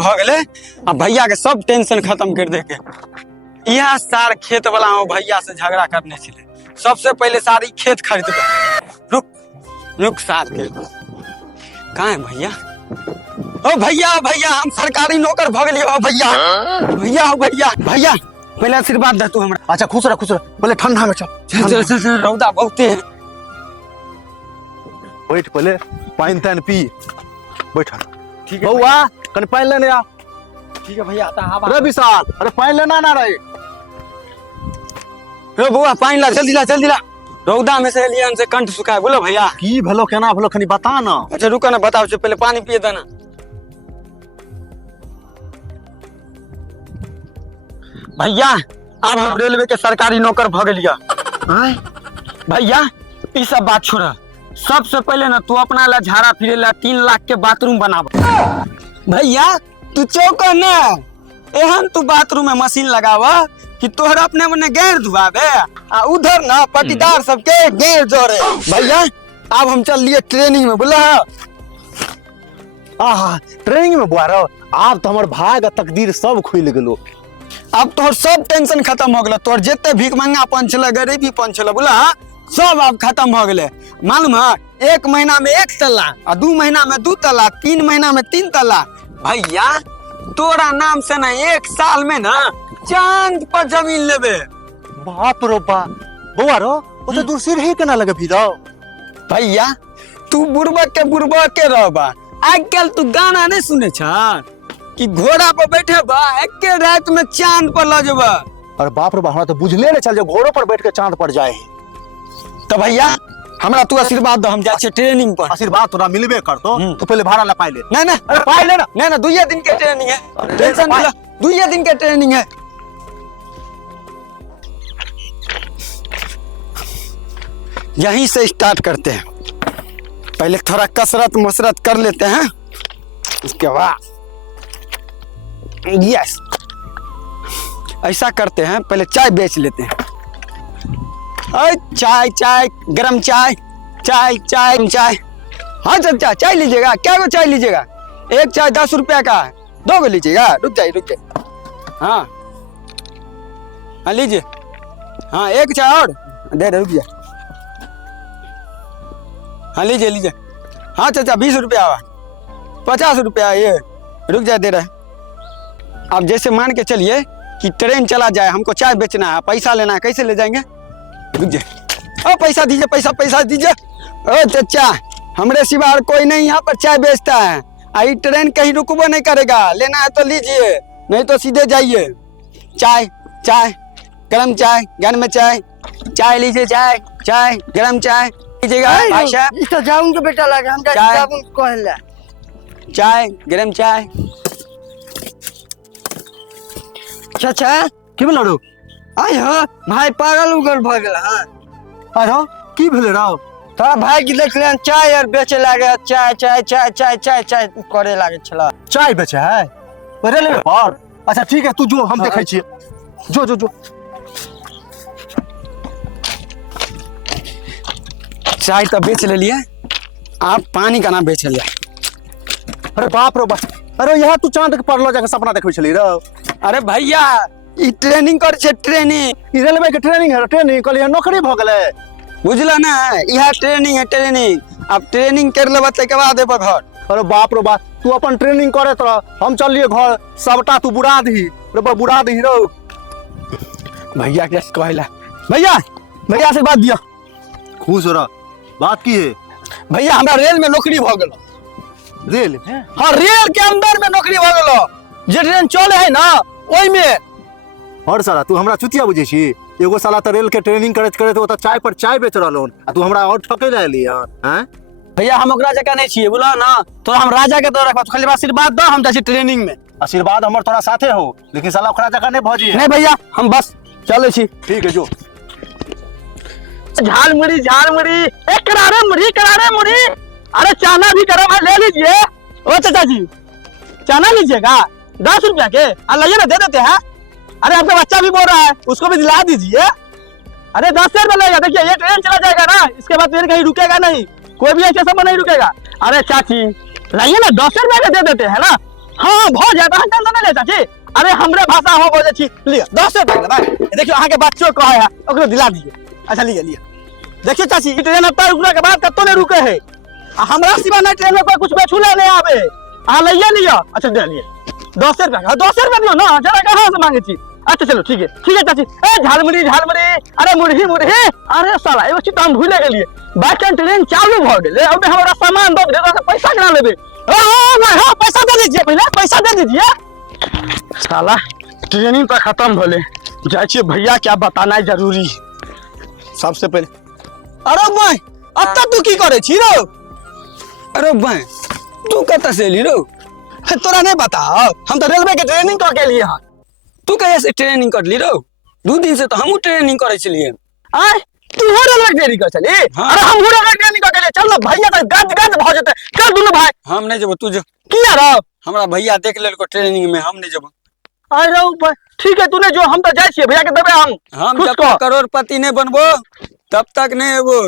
भगले अब भैया के सब टेंशन खत्म कर दे के यह सार खेत वाला हो भैया से झगड़ा करने चले। सबसे पहले सारी खेत खरीद कर रुक सार के कहाँ है भैया? ओ भैया भैया हम सरकारी नौकर भगली हो भैया भैया हो भैया भैया पहले आशीर्वाद दे तू हमरा। अच्छा खुश रह पहले ठंडा में चल रौदा बहुते है। बैठ पहले पानी तान पी बैठ। ठीक है बउआ कने पानी लेने आ। ठीक है भैया आता हवा। अरे विशाल अरे पानी लेना ना रहे। रे बउआ पानी ला जल्दी ला रौदा में से लिए हमसे कंठ सुखा है। बोलो भैया की भलो केना भलो खनी बता ना। अच्छा रुको ना बताओ से पहले पानी पिए देना। भैया अब हम रेलवे के सरकारी नौकर भगलिया। भैया ये सब बात छोड़ा सबसे पहले ना तू अपना ला झाड़ा फिरे ला 3 लाख के बाथरूम बनाब। भैया तू चौका ना एहन तू बाथरूम में मशीन लगावा कि तोहरा अपने मने गैर धुआवे आ उधर ना पटीदार सबके गैर जोड़े। भैया अब हम चल लिए ट्रेनिंग में। बोला आहा ट्रेनिंग में बुआ रहो। आप तो हमार भाग तकदीर सब खुल गेलो। अब तोहर सब टेंशन खत्म हो गया। तोहर जितने भीख मंगापन छे गरीबी पन छे बोला सब अब खत्म हो गए। मालूम है 1 महीना में 1 तल्ला और 2 महीना में 2 तल्ला 3 महीना में 3 तल्ला। भैया तोरा नाम से ना 1 साल में ना चांद पर जमीन लेबे। बाप रो बा बुआ रो ओ तो दूर से रही केना लगे फिरो। भैया तू बुड़बक के रहबा। आजकल तू गाना नहीं सुने छा कि घोड़ा पर बैठे बा एक रात में चांद पर ल जेबा। अरे बाप रे बा हमरा तो बुझले नहीं चल जो घोड़ों पर बैठ के चांद पर जाए। तो भैया हमरा तू आशीर्वाद दो हम जाए ट्रेनिंग पर। आशीर्वाद तोरा मिलबे करतो तो पहले भाड़ा ला पाई ले। ना अरे पाई ले ना 2 दिन के ट्रेनिंग है। टेंशन ना 2 दिन के ट्रेनिंग है। यहीं से स्टार्ट करते हैं। पहले थोड़ा कसरत मसरत कर लेते हैं उसके बाद यस ऐसा करते हैं। पहले चाय बेच लेते हैं। चाय गरम चाय। हाँ चाचा चाय लीजिएगा। क्या को चाय लीजिएगा? 1 चाय 10 रुपया का है। 2 को लीजिएगा। रुक जाइए हाँ लीजिए। हाँ 1 चाय और दे रुक जाए। हाँ लीजिए। हाँ चाचा 20 रुपया 50 रुपया ये रुक जाए दे रहे। अब जैसे मान के चलिए कि ट्रेन चला जाए हमको चाय बेचना है पैसा लेना है कैसे ले जाएंगे? रुक जाए। पैसा दीजिए पैसा दीजिए। ओ चाचा हमरे सिवा और कोई नहीं यहाँ पर चाय बेचता है। आई ट्रेन कहीं रुकबो नहीं करेगा। लेना है तो लीजिए नहीं तो सीधे जाइए। चाय गरम चाय गर्म चाय लीजिए। चाय गरम चाय लीजिएगा। आशा तो जाऊं के बेटा लगे हम जाऊं कहला चाय गरम चाय। चाचा की भेलो आय हो भाई पागल उगल भ गेल। हां अरे की भेले राव? तो भाई की देख ले चाय और बेचे लागे। चाय करे लागे छला। चाय बेचे है रेलवे पर। अच्छा ठीक है तू जो हम देखै छियै। जो चाय तो बेच ले लिए। आप पानी का ना बेच लिया। अरे बाप रे बाप। अरे यहाँ तू चांद के परलो जाके सपना देखै छली रे। अरे भैया ई ट्रेनिंग कर छे। ट्रेनिंग ई रेलवे के ट्रेनिंग है। ट्रेनिंग कहलिए नौकरी भ गेले बुझला ना। यह ट्रेनिंग है ट्रेनिंग। अब ट्रेनिंग कर लेबा तके बाद एबा घर। अरे बाप रे बाप तू अपन ट्रेनिंग करत रह हम चलिए घर सबटा तू बुड़ा दी रे बुड़ा दी रो। भैया के कहला भैया से बात दिया। खुश रह। बात की है? भैया हमरा रेल में नौकरी भ गेल। रेल? हाँ रेल के अंदर में नौकरी भ गेल। जे ट्रेन चले है ना ओई में। और साला तू हमरा चुतिया बुझे छी। एगो साला त रेल के ट्रेनिंग करत ओ त चाय पर चाय बेच रहलोन आ तू हमरा और ठके ले ली हैं। भैया हम ओकरा जका नहीं छिए बोला ना। तो हम राजा के तो रखबा खाली आशीर्वाद दो हम जाई ट्रेनिंग में। आशीर्वाद हमर तोरा साथे हो लेकिन साला ओकरा जका नहीं भजी। नहीं भैया हम बस चले छी। ठीक है जो झाल मुड़ी एक करारे मुड़ी। अरे चाना भी गरम है ले लीजिए। ओ चाचा जी चाना लीजिएगा 10 रुपया के। लाइए ना दे देते हैं। अरे आपका बच्चा भी बोल रहा है उसको भी दिला दीजिए। अरे 10 रुपया लगेगा। देखिए ये ट्रेन चला जाएगा ना इसके बाद ट्रेन कहीं रुकेगा नहीं। कोई भी ऐसे समय नहीं रुकेगा। अरे चाची लाइए ना 10 रुपया के दे देते हैं ना। हाँ भ जाए अहाँ टेंशन नहीं ले चाची। अरे हमरे भाषा हो बोले छी लिया 10 रुपया भाई देखियो अहाँ के बच्चों कहे है ओकरो दिला दिए। अच्छा लिया लिया देखियो चाची ई ट्रेन पर रुकला के बाद कतो नहीं रुके है आ हमरा सिवा ना ट्रेन पर कुछ बेचुले नहीं आवे अहाँ लइए लिया। अच्छा दे लिए 10 रुपया 10 रुपया दियो ना जरा कहाँ से मांगे छी। अच्छा चलो ठीक है चाची। ए झालमुड़ी झालमुड़ी अरे मुरही मुरही अरे साला एगो चीज तो हम भूले गेलिए बाकी ट्रेन चालू भ गेले अब हमरा सामान दो दे पैसा केना लेबे। हाँ पैसा दे दीजिए पहले पैसा दे दीजिए। साला ट्रेनिंग तो खत्म भले जाइए भैया क्या बताना है जरूरी सबसे पहले। अरे भाई अब तक तू की करे छी रो। अरे भाई तू कत से एली रो। तोरा नहीं बता हम तो रेलवे के ट्रेनिंग कर के लिए। तू कैसे ट्रेनिंग कर ली रो 2 दिन से तो हम ट्रेनिंग करे छलिए। आय तू हो रेलवे के ट्रेनिंग कर चली। हाँ। अरे हम हो रेलवे के ट्रेनिंग कर के लिए चल ना भैया तो गद गद भ जते चल दुनु भाई। हम नहीं जब तू जो किया रो हमरा भैया देख ले को ट्रेनिंग में हम नहीं जब। अरे भाई ठीक है तूने जो हम तो जाय छिए भैया के देबे हम हम खुश जब कह। तक करोड़पति नहीं बनबो तब तक नहीं एबो।